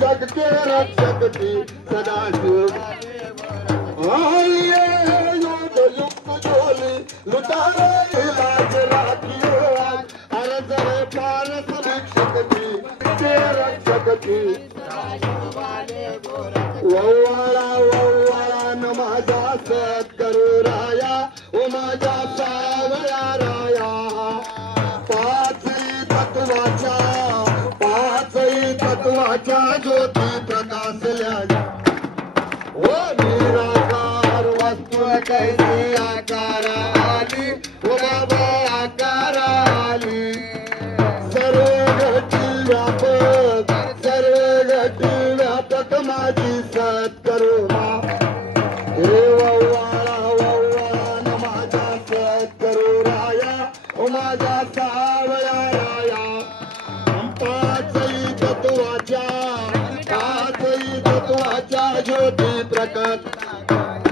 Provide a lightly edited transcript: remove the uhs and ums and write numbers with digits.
जगते रक्षक की सदाशिव योग युक्त झोली लुटारे इलाज राखियो अर्ज पार समीक्षक की ते रक्षक की वव्वाळा न माझा सत्करू राया ओ माझा सावळा राया पाचही तत्वाच्या ज्योती प्रकाशल्या ओ निराकार वस्तू कैसी आकार आली ओ बाबा आकार आली सर्व घटी व्यापक माझी सत्करू हे वव्वाळा न माझा सत्करू राया ओ माझा सावळा राया पाचही तत्वाच्या ज्योती प्रकट